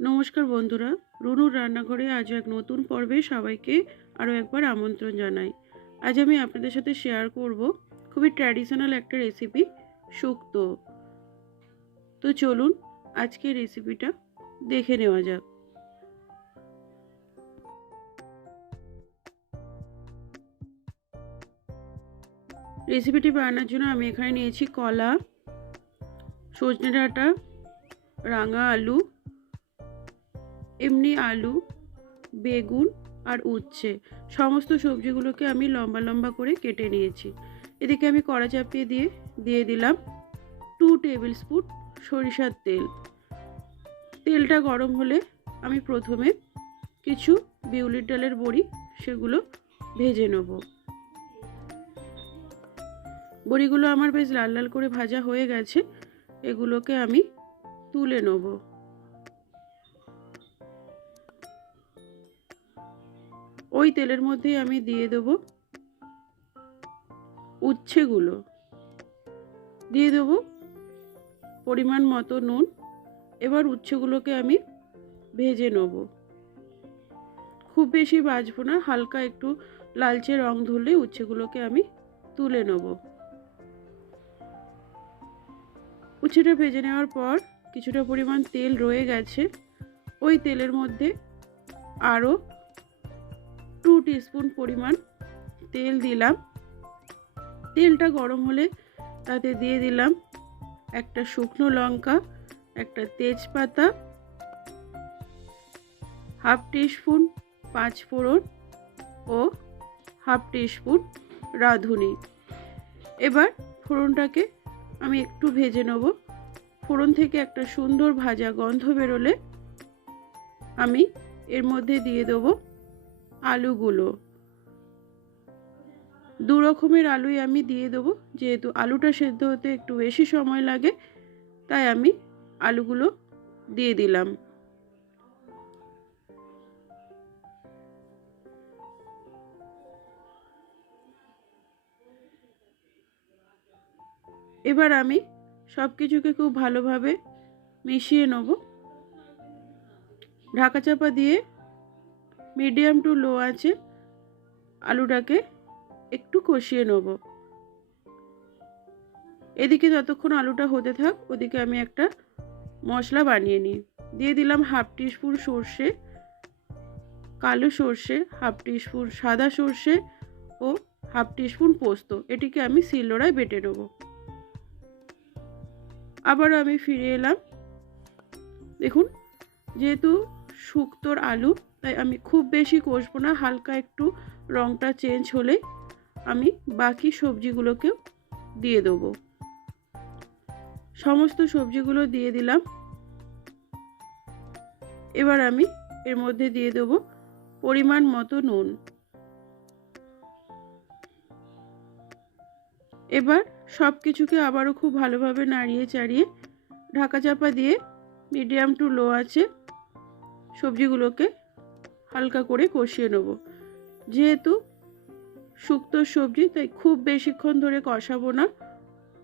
নমস্কার বন্ধুরা। রুনুর রান্নাঘরে আজ এক নতুন পর্বে সবাইকে আরও একবার আমন্ত্রণ জানাই। আজ আমি আপনাদের সাথে শেয়ার করব খুবই ট্র্যাডিশনাল একটা রেসিপি শুক্তো। তো চলুন আজকে রেসিপিটা দেখে নেওয়া যাক। রেসিপিটি বানানোর জন্য আমি এখানে নিয়েছি কলা, সজনে ডাঁটা, রাঙা আলু এমনি আলু, বেগুন আর উচ্ছে। সমস্ত সবজিগুলোকে আমি লম্বা লম্বা করে কেটে নিয়েছি। এদিকে আমি কড়া চাপিয়ে দিয়ে দিয়ে দিলাম টু টেবিল স্পুন সরিষার তেল। তেলটা গরম হলে আমি প্রথমে কিছু বিউলির ডালের বড়ি, সেগুলো ভেজে নেব। বড়িগুলো আমার বেশ লাল লাল করে ভাজা হয়ে গেছে। এগুলোকে আমি তুলে নেব। ওই তেলের মধ্যে আমি দিয়ে দেবো উচ্ছেগুলো। দিয়ে দেবো পরিমাণ মতো নুন। এবার উচ্ছেগুলোকে আমি ভেজে নেব। খুব বেশি বাজবো না, হালকা একটু লালচে রং ধরলে উচ্ছেগুলোকে আমি তুলে নেব। উচ্ছেটা ভেজে নেওয়ার পর কিছুটা পরিমাণ তেল রয়ে গেছে। ওই তেলের মধ্যে আরও টিস্পুন পরিমাণ তেল দিলাম। তেলটা গরম হলে তাতে দিয়ে দিলাম একটা শুকনো লঙ্কা, একটা তেজপাতা, হাফ টিস্পুন পাঁচ ফোড়ন ও হাফ টিস্পুন রাঁধুনি। এবার ফোড়নটাকে আমি একটু ভেজে নেব। ফোড়ন থেকে একটা সুন্দর ভাজা গন্ধ বেরোলে আমি এর মধ্যে দিয়ে দেবো আলুগুলো। দু রকমের আলুই আমি দিয়ে দেবো। যেহেতু আলুটা সেদ্ধ হতে একটু বেশি সময় লাগে, তাই আমি আলুগুলো দিয়ে দিলাম। এবার আমি সব কিছুকে খুব ভালোভাবে মিশিয়ে নেব। ঢাকা চাপা দিয়ে মিডিয়াম টু লো আছে, আলুটাকে একটু কষিয়ে নেব। এদিকে যতক্ষণ আলুটা হতে থাক, ওদিকে আমি একটা মশলা বানিয়ে নিই। দিয়ে দিলাম হাফ টিস্পুন সর্ষে, কালো সর্ষে, হাফ টিস্পুন সাদা সর্ষে ও হাফ টিস্পুন পোস্ত। এটিকে আমি শিলনোড়ায় বেটে নেব। আবার আমি ফিরে এলাম। দেখুন, যেহেতু শুক্তোর আলু তাই আমি খুব বেশি কষবো না, হালকা একটু রঙটা চেঞ্জ হলে আমি বাকি সবজিগুলোকেও দিয়ে দেবো। সমস্ত সবজিগুলো দিয়ে দিলাম। এবার আমি এর মধ্যে দিয়ে দেব পরিমাণ মতো নুন। এবার সব কিছুকে আবারও খুব ভালোভাবে নাড়িয়ে চাড়িয়ে ঢাকা চাপা দিয়ে মিডিয়াম টু লো আছে সবজিগুলোকে হালকা করে কষিয়ে নেব। যেহেতু শুক্তো সবজি, তাই খুব বেশিক্ষণ ধরে কষাবো না,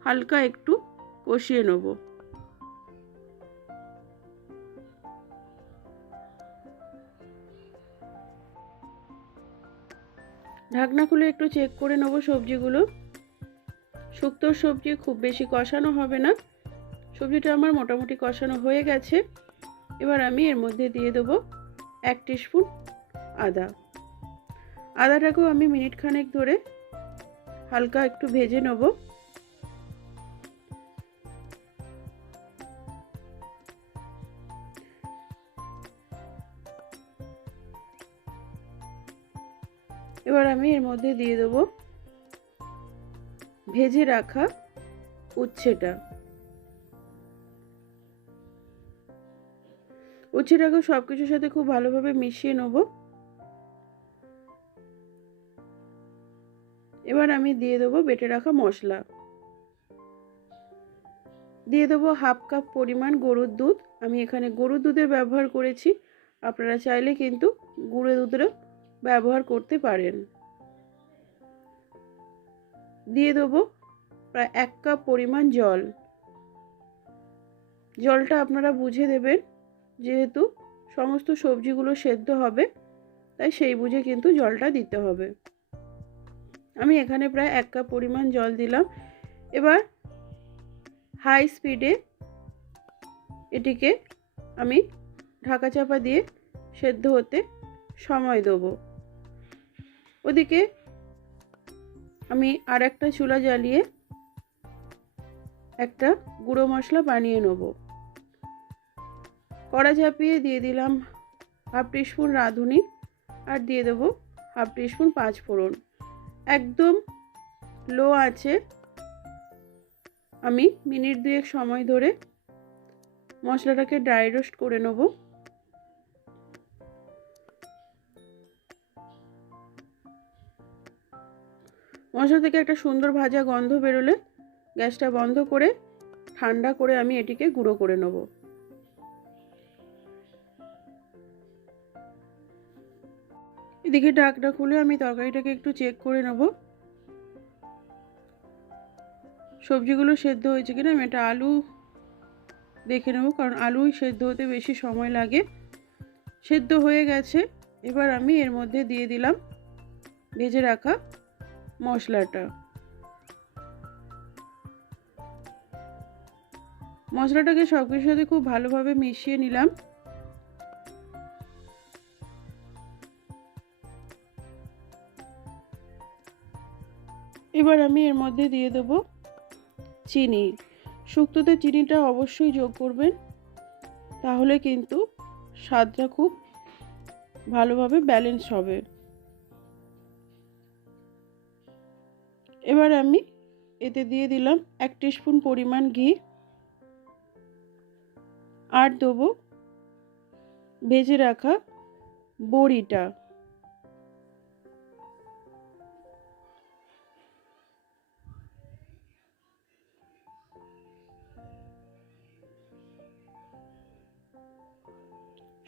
হালকা একটু কষিয়ে নেব। ঢাকনা খুলে একটু চেক করে নেব সবজিগুলো। শুক্তোর সবজি খুব বেশি কষানো হবে না। সবজিটা আমার মোটামুটি কষানো হয়ে গেছে। এবার আমি এর মধ্যে দিয়ে দেবো এক স্পুন আদা। আদাটাকেও আমি মিনিট খানেক ধরে হালকা একটু ভেজে নেব। এবার আমি এর মধ্যে দিয়ে দেবো ভেজে রাখা উচ্ছেটা। উচ্ছেটাকে সব কিছুর সাথে খুব ভালোভাবে মিশিয়ে নেব। এবার আমি দিয়ে দেবো বেটে রাখা মশলা। দিয়ে দেবো হাফ কাপ পরিমাণ গরুর দুধ। আমি এখানে গরুর দুধের ব্যবহার করেছি। আপনারা চাইলে কিন্তু গুঁড়ো দুধেরও ব্যবহার করতে পারেন। দিয়ে দেবো প্রায় এক কাপ পরিমাণ জল। জলটা আপনারা বুঝে দেবেন। যেহেতু সমস্ত সবজিগুলো সেদ্ধ হবে, তাই সেই বুঝে কিন্তু জলটা দিতে হবে। আমি এখানে প্রায় এক কাপ পরিমাণ জল দিলাম। এবার হাই স্পিডে এটিকে আমি ঢাকা চাপা দিয়ে সেদ্ধ হতে সময় দেবো। ওদিকে আমি আর একটা চুলা জ্বালিয়ে একটা গুঁড়ো মশলা বানিয়ে নেব। কড়া ঝাঁপিয়ে দিয়ে দিলাম হাফ টিস্পুন রাঁধুনি আর দিয়ে দেবো হাফ টিস্পুন পাঁচ ফোড়ন। একদম লো আছে। আমি মিনিট দুয়েক সময় ধরে মশলাটাকে ড্রাই রোস্ট করে নেব। মশলা থেকে একটা সুন্দর ভাজা গন্ধ বেরোলে গ্যাসটা বন্ধ করে ঠান্ডা করে আমি এটিকে গুঁড়ো করে নেব। এদিকে ডাকটা খুলে আমি তরকারিটাকে একটু চেক করে নেব। সবজিগুলো সেদ্ধ হয়েছে কিনা আমি একটা আলু দেখে নেব, কারণ আলুই সেদ্ধ হতে বেশি সময় লাগে। সেদ্ধ হয়ে গেছে, এবার আমি এর মধ্যে দিয়ে দিলাম ভেজে রাখা মশলাটা। মশলাটাকে সব কিছুর সাথে খুব ভালোভাবে মিশিয়ে নিলাম। এবার আমি এর মধ্যে দিয়ে দেবো চিনি। শুক্তোতে চিনিটা অবশ্যই যোগ করবেন। তাহলে কিন্তু স্বাদটা খুব ভালোভাবে ব্যালেন্স হবে। এবার আমি এতে দিয়ে দিলাম এক স্পুন পরিমাণ ঘি। আর দেবো ভেজে রাখা বড়িটা।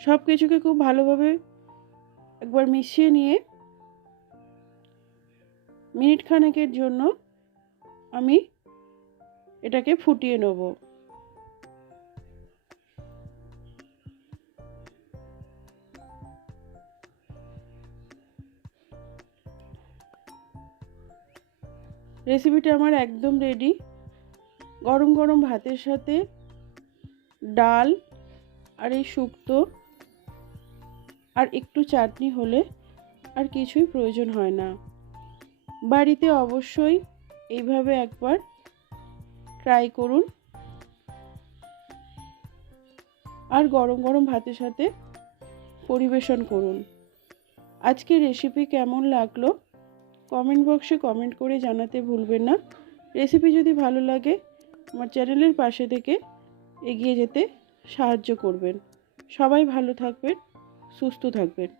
সব কিছুকে খুব ভালোভাবে একবার মিশিয়ে নিয়ে মিনিট খানেকের জন্য আমি এটাকে ফুটিয়ে নেব। রেসিপিটা আমার একদম রেডি। গরম গরম ভাতের সাথে ডাল আর এই শুক্তো আর একটু চাটনি হলে আর কিছুই প্রয়োজন হয় না। বাড়িতে অবশ্যই এইভাবে একবার ট্রাই করুন। আর গরম গরম ভাতের সাথে পরিবেশন করুন। আজকে রেসিপি কেমন লাগল? কমেন্ট বক্সে কমেন্ট করে জানাতে ভুলবেন না। রেসিপি যদি ভালো লাগে, আমার চ্যানেলের পাশে থেকে এগিয়ে যেতে সাহায্য করবেন। সবাই ভালো থাকবেন। সুস্থ থাকবেন।